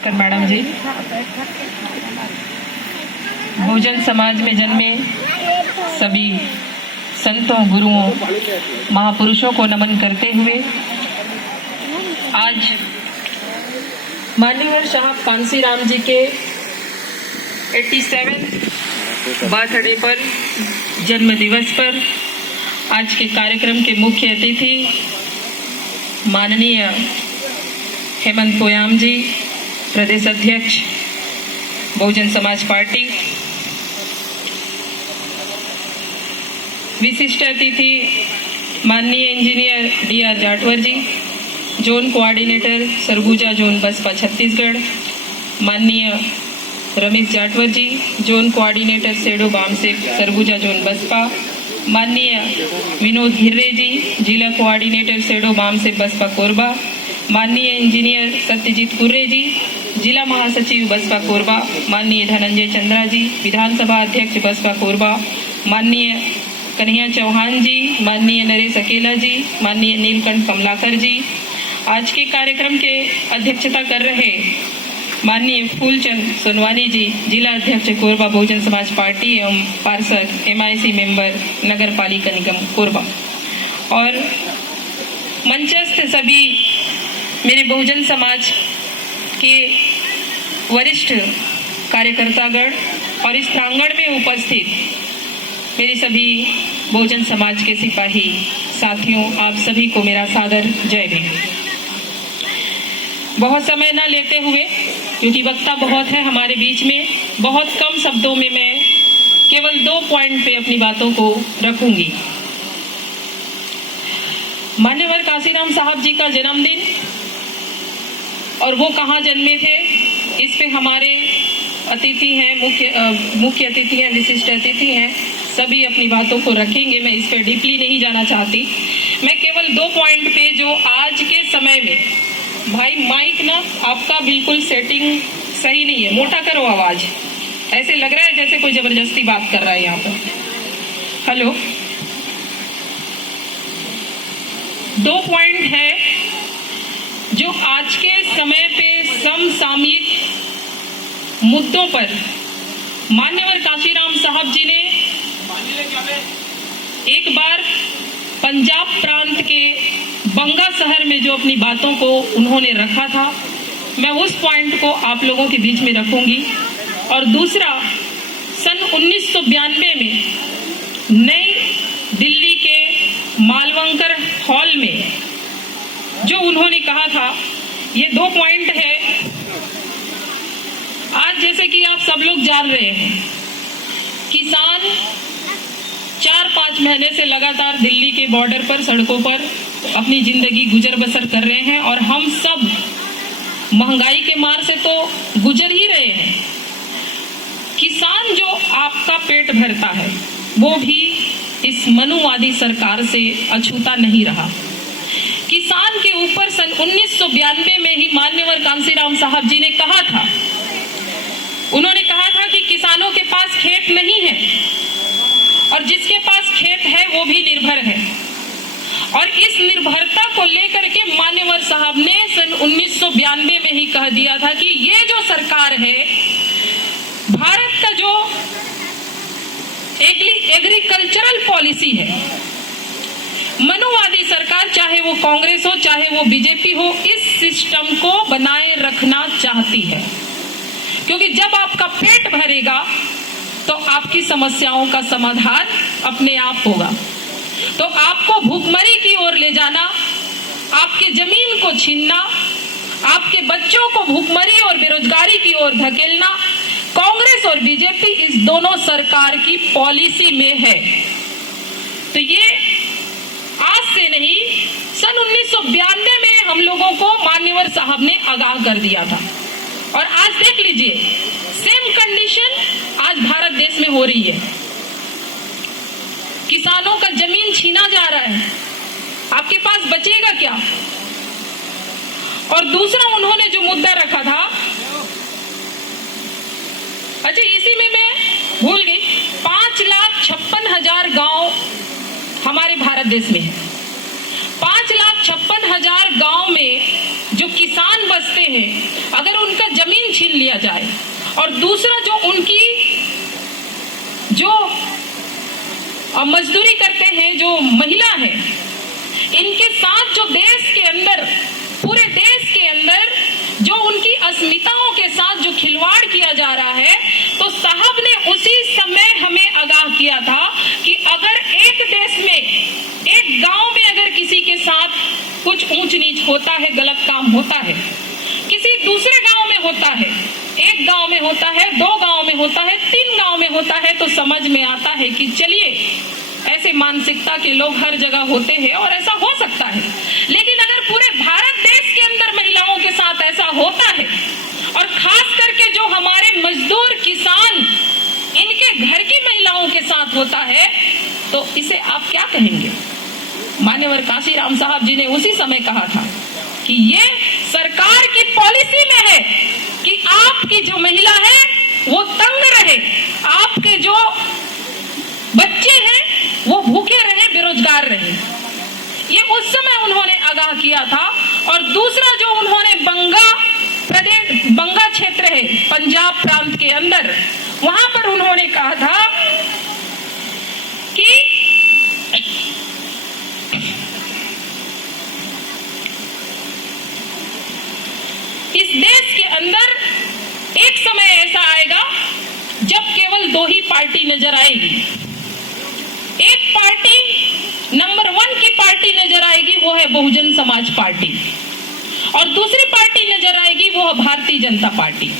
कर मैडम जी, बहुजन समाज में जन्मे सभी संतों, गुरुओं, महापुरुषों को नमन करते हुए आज मान्यवर साहब कांसीराम जी के 87 बर्थडे पर, जन्म दिवस पर आज के कार्यक्रम के मुख्य अतिथि माननीय हेमंत पोयाम जी, प्रदेश अध्यक्ष बहुजन समाज पार्टी, विशिष्ट अतिथि माननीय engineer D.R. Jatavar ji, zone coordinator Surguja zone Baspa Chhattisgarh, माननीय रमेश जाटवर जी, जोन कोऑर्डिनेटर सेडो बाम से सरगुजा जोन बसपा, माननीय विनोद घिर्रे जी, जिला कोऑर्डिनेटर सेडो बाम से बसपा कोरबा, माननीय इंजीनियर सत्यजीत कुर्रे जी, जिला महासचिव बसपा कोरबा, माननीय धनंजय चंद्रा जी, विधानसभा अध्यक्ष बसपा कोरबा, माननीय कन्हैया चौहान जी, माननीय नरेश अकेला जी, माननीय नीलकंठ कमलाकर जी, आज के कार्यक्रम के अध्यक्षता कर रहे माननीय फूलचंद सोनवानी जी, जिला अध्यक्ष कोरबा बहुजन समाज पार्टी एवं पार्षद MIC मेंबर नगर पालिका निगम कोरबा, और मंचस्थ सभी मेरे बहुजन समाज के वरिष्ठ कार्यकर्तागण और इस प्रांगण में उपस्थित मेरे सभी बहुजन समाज के सिपाही साथियों, आप सभी को मेरा सादर जय भीम। बहुत समय ना लेते हुए, क्योंकि वक्ता बहुत है हमारे बीच में, बहुत कम शब्दों में मैं केवल 2 पॉइंट पे अपनी बातों को रखूंगी। मान्यवर कांसीराम साहब जी का जन्मदिन और वो कहाँ जन्मे थे, इस पे हमारे अतिथि हैं, मुख्य अतिथि हैं, विशिष्ट अतिथि हैं, सभी अपनी बातों को रखेंगे। मैं इस पे डीपली नहीं जाना चाहती। मैं केवल 2 पॉइंट पे जो आज के समय में, भाई माइक ना आपका बिल्कुल सेटिंग सही नहीं है, मोटा करो आवाज, ऐसे लग रहा है जैसे कोई जबरदस्ती बात कर रहा है यहाँ पर। हेलो, 2 पॉइंट है जो आज के समय पे समसामयिक मुद्दों पर मान्यवर कांसीराम साहब जी ने एक बार पंजाब प्रांत के बंगा शहर में जो अपनी बातों को उन्होंने रखा था, मैं उस पॉइंट को आप लोगों के बीच में रखूंगी। और दूसरा, सन 1992 में नई दिल्ली के मालवंकर हॉल में जो उन्होंने कहा था, ये 2 पॉइंट है। आज जैसे कि आप सब लोग जान रहे हैं, किसान 4-5 महीने से लगातार दिल्ली के बॉर्डर पर, सड़कों पर अपनी जिंदगी गुजर बसर कर रहे हैं, और हम सब महंगाई के मार से तो गुजर ही रहे हैं। किसान जो आपका पेट भरता है, वो भी इस मनुवादी सरकार से अछूता नहीं रहा। किसान के ऊपर सन 1992 में ही मान्यवर कांसीराम साहब जी ने कहा था, उन्होंने कहा था कि किसानों के पास खेत नहीं है, और जिसके पास खेत है वो भी निर्भर है। और इस निर्भरता को लेकर के मान्यवर साहब ने सन 1992 में ही कह दिया था कि ये जो सरकार है, भारत का जो एग्रीकल्चरल पॉलिसी है, मनुवादी सरकार, चाहे वो कांग्रेस हो चाहे वो बीजेपी हो, इस सिस्टम को बनाए रखना चाहती है। क्योंकि जब आपका पेट भरेगा तो आपकी समस्याओं का समाधान अपने आप होगा। तो आपको भूखमरी की ओर ले जाना, आपके जमीन को छीनना, आपके बच्चों को भूखमरी और बेरोजगारी की ओर धकेलना, कांग्रेस और बीजेपी इस दोनों सरकार की पॉलिसी में है। तो ये आज से नहीं, सन 1992 में हम लोगों को मान्यवर साहब ने आगाह कर दिया था। और आज देख लीजिए, सेम कंडीशन आज भारत देश में हो रही है। किसानों का जमीन छीना जा रहा है, आपके पास बचेगा क्या? और दूसरा उन्होंने जो मुद्दा रखा था, अच्छा इसी में मैं भूल गई, 5,56,000 गांव हमारे भारत देश में है। 5,56,000 गांव में जो किसान बसते हैं, अगर उनका जमीन लिया जाए। और दूसरा, जो उनकी जो मजदूरी करते हैं जो महिला है, इनके साथ जो देश के अंदर, पूरे देश के अंदर जो उनकी अस्मिताओं के साथ जो खिलवाड़ किया जा रहा है, तो साहब ने उसी समय हमें आगाह किया था कि अगर एक देश में, एक गांव में अगर किसी के साथ कुछ ऊंच नीच होता है, गलत काम होता है, किसी दूसरे गांव में होता है, एक गांव में होता है, 2 गांव में होता है, 3 गांव में होता है, तो समझ में आता है कि चलिए ऐसे मानसिकता के लोग हर जगह होते हैं और ऐसा हो सकता है। लेकिन अगर पूरे भारत देश के अंदर महिलाओं के साथ ऐसा होता है, और खास करके जो हमारे मजदूर किसान, इनके घर की महिलाओं के साथ होता है, तो इसे आप क्या कहेंगे? मान्यवर काशीराम साहब जी ने उसी समय कहा था कि ये सरकार की पॉलिसी में है कि आपकी जो महिला है वो तंग रहे, आपके जो बच्चे हैं वो भूखे रहे, बेरोजगार रहे। ये उस समय उन्होंने आगाह किया था। और दूसरा, जो उन्होंने बंगा क्षेत्र है पंजाब प्रांत के अंदर, वहां पर उन्होंने कहा था कि इस देश के अंदर एक समय ऐसा आएगा जब केवल 2 ही पार्टी नजर आएगी। एक पार्टी नंबर 1 की पार्टी नजर आएगी, वो है बहुजन समाज पार्टी, और दूसरी पार्टी नजर आएगी वो है भारतीय जनता पार्टी।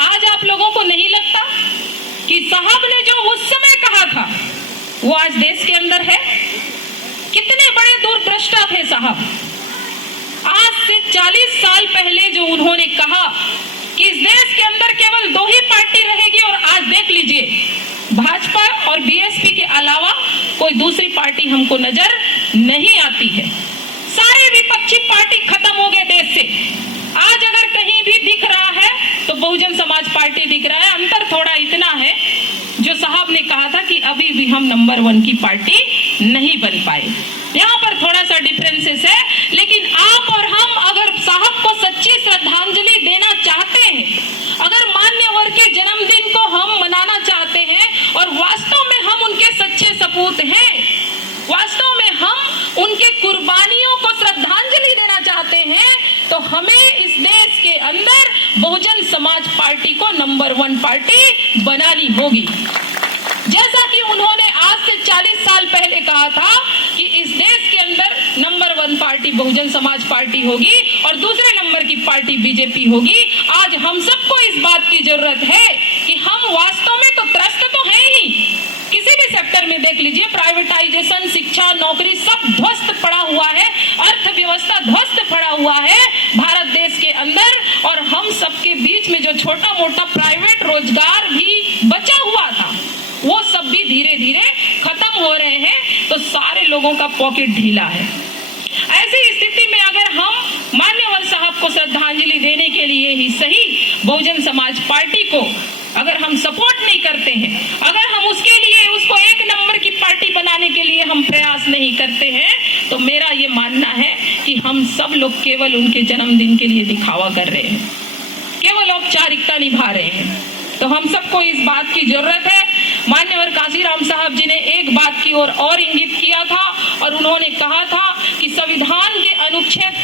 आज आप लोगों को नहीं लगता कि साहब ने जो उस समय कहा था वो आज देश के अंदर है? कितने बड़े दूरदृष्टा थे साहब। आज से 40 साल पहले जो उन्होंने कहा कि इस देश के अंदर केवल 2 ही पार्टी रहेगी, और आज देख लीजिए भाजपा और बीएसपी के अलावा कोई दूसरी पार्टी हमको नजर नहीं आती है। सारे विपक्षी पार्टी खत्म हो गए देश से। आज अगर कहीं भी दिख रहा है तो बहुजन समाज पार्टी दिख रहा है। अंतर थोड़ा इतना है, जो साहब ने कहा था कि अभी भी हम नंबर 1 की पार्टी नहीं बन पाए, यहाँ पर थोड़ा सा डिफरेंसेस है। लेकिन आप और हम अगर साहब को सच्ची श्रद्धांजलि देना चाहते हैं, अगर मान्यवर के जन्मदिन को हम मनाना चाहते हैं, और वास्तव में हम उनके सच्चे सपूत हैं, वास्तव में हम उनके कुर्बानियों को श्रद्धांजलि देना चाहते हैं, तो हमें इस देश के अंदर बहुजन समाज पार्टी को नंबर 1 पार्टी बनानी होगी। जैसा कि उन्होंने आज से 40 साल पहले कहा था कि इस देश के अंदर number 1 party Bahujan Samaj party होगी और दूसरे नंबर की पार्टी बीजेपी होगी। आज हम सबको इस बात की जरूरत है कि हम वास्तव में तो त्रस्त तो हैं ही। किसी भी सेक्टर में देख लीजिए, प्राइवेटाइजेशन, शिक्षा, नौकरी सब ध्वस्त पड़ा हुआ है, अर्थव्यवस्था ध्वस्त पड़ा हुआ है भारत देश के अंदर। और हम सबके बीच में जो छोटा मोटा प्राइवेट रोजगार भी बचा हुआ था, वो सब भी धीरे धीरे खत्म हो रहे हैं, तो सारे लोगों का पॉकेट ढीला है। ऐसी स्थिति में अगर हम मान्यवर साहब को श्रद्धांजलि देने के लिए ही सही बहुजन समाज पार्टी को अगर हम सपोर्ट नहीं करते हैं, अगर हम उसके लिए उसको 1 नंबर की पार्टी बनाने के लिए हम प्रयास नहीं करते हैं, तो मेरा ये मानना है कि हम सब लोग केवल उनके जन्मदिन के लिए दिखावा कर रहे हैं, केवल औपचारिकता निभा रहे हैं। तो हम सबको इस बात की जरूरत है। मान्यवर काशीराम साहब जी ने एक बात की ओर और इंगित किया था, और उन्होंने कहा था कि संविधान के अनुच्छेद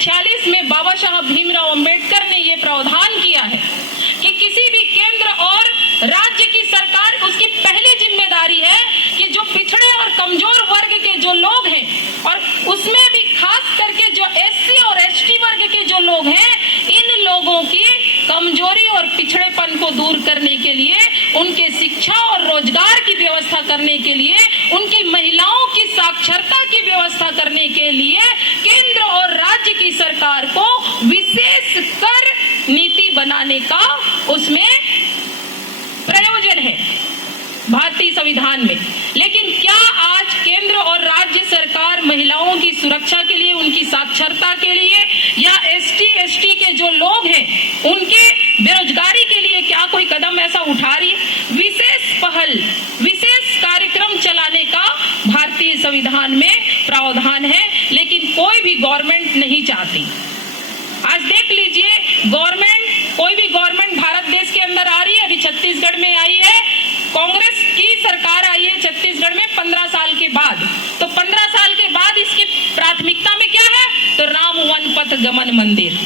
46 में बाबा साहब भीमराव अंबेडकर ने ये प्रावधान किया है कि किसी भी केंद्र और राज्य की सरकार, उसकी पहली जिम्मेदारी है कि जो पिछड़े और कमजोर वर्ग के जो लोग हैं, और उसमें भी खास करके जो एससी और एसटी वर्ग के जो लोग हैं, इन लोगों की कमजोरी और पिछड़ेपन को दूर करने के लिए, उनके शिक्षा और रोजगार की व्यवस्था करने के लिए, उनकी महिलाओं की साक्षरता की व्यवस्था करने के लिए केंद्र और राज्य की सरकार को विशेष कर नीति बनाने का उसमें प्रयोजन है भारतीय संविधान में। लेकिन क्या आज केंद्र और राज्य सरकार महिलाओं की सुरक्षा के लिए, उनकी साक्षरता के लिए, या एसटी के जो लोग हैं उनके बेरोजगारी के लिए क्या कोई कदम ऐसा उठा रही है? विशेष पहल, विशेष कार्यक्रम चलाने का भारतीय संविधान में प्रावधान है, लेकिन कोई भी गवर्नमेंट नहीं चाहती। आज देख लीजिए, गवर्नमेंट, कोई भी गवर्नमेंट भारत देश के अंदर आ रही है, अभी छत्तीसगढ़ में आई है, कांग्रेस की सरकार आई है छत्तीसगढ़ में 15 साल के बाद। तो 15 साल के बाद इसकी प्राथमिकता में क्या है? तो राम वन पथ गमन मंदिर।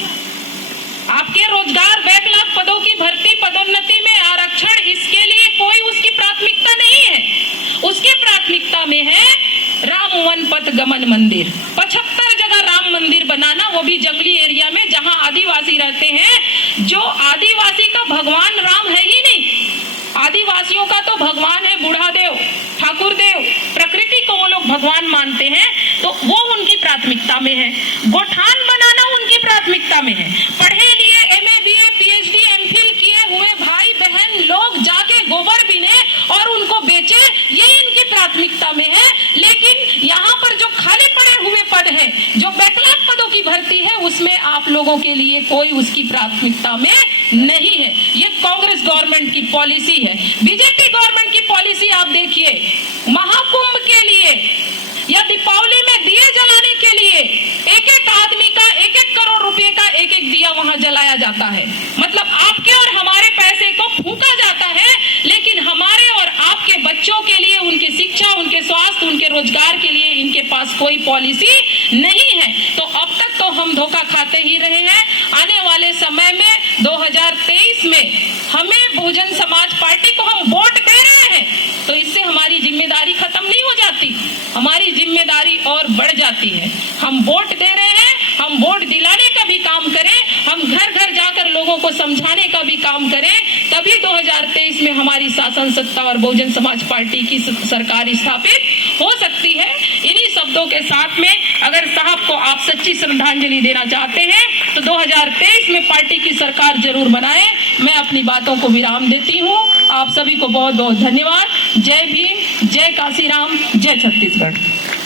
आपके रोजगार, बैकलॉग पदों की भर्ती, पदोन्नति में आरक्षण, इसके लिए कोई उसकी प्राथमिकता नहीं है। उसकी प्राथमिकता में है राम वन पथ गमन मंदिर। 75 जगह राम मंदिर बनाना, वो भी जंगली एरिया में जहां आदिवासी रहते हैं। जो आदिवासी का भगवान राम है ही नहीं, आदिवासियों का तो भगवान है बूढ़ादेव, ठाकुर देव, प्रकृति को वो लोग भगवान मानते हैं, तो वो उनकी प्राथमिकता में है। गोठान बनाना उनकी प्राथमिकता में है। पढ़े लिए एमए, बीए, पीएचडी, एमफिल किए हुए भाई बहन लोग जाके गोबर बीने और उनको बेचे, ये इनकी प्राथमिकता में है। लेकिन यहाँ पर जो खाली पड़े हुए पद है, जो बैकलॉग पदों की भर्ती है, उसमें आप लोगों के लिए कोई उसकी प्राथमिकता में नहीं है। ये कांग्रेस गवर्नमेंट की पॉलिसी है। बीजेपी गवर्नमेंट की पॉलिसी आप देखिए, महाकुंभ के लिए या दीपावली में दिए जलाने के लिए एक एक आदमी का 1-1 करोड़ रुपए का एक दिया वहां जलाया जाता है। मतलब आपके और हमारे पैसे को फूंका जाता है, लेकिन हमारे और आपके बच्चों के लिए, उनकी शिक्षा, उनके स्वास्थ्य, उनके रोजगार के लिए इनके पास कोई पॉलिसी नहीं है। तो अब तक तो हम धोखा खाते ही रहे हैं। आने वाले समय में 2023 में हमें बहुजन समाज पार्टी को हम वोट दे रहे हैं, तो इससे हमारी जिम्मेदारी खत्म नहीं हो जाती, हमारी जिम्मेदारी और बढ़ जाती है। हम वोट दे रहे हैं, हम वोट दिलाने का भी काम करें, हम घर घर जाकर लोगों को समझाने का भी काम करें, तभी 2023 में हमारी शासन सत्ता और बहुजन समाज पार्टी की सरकार स्थापित हो सकती है। इन्हीं शब्दों के साथ में अगर साहब को आप सच्ची श्रद्धांजलि देना चाहते हैं तो 2023 में पार्टी की सरकार जरूर बनाएं। मैं अपनी बातों को विराम देती हूं। आप सभी को बहुत बहुत धन्यवाद। जय भीम, जय काशीराम, जय छत्तीसगढ़।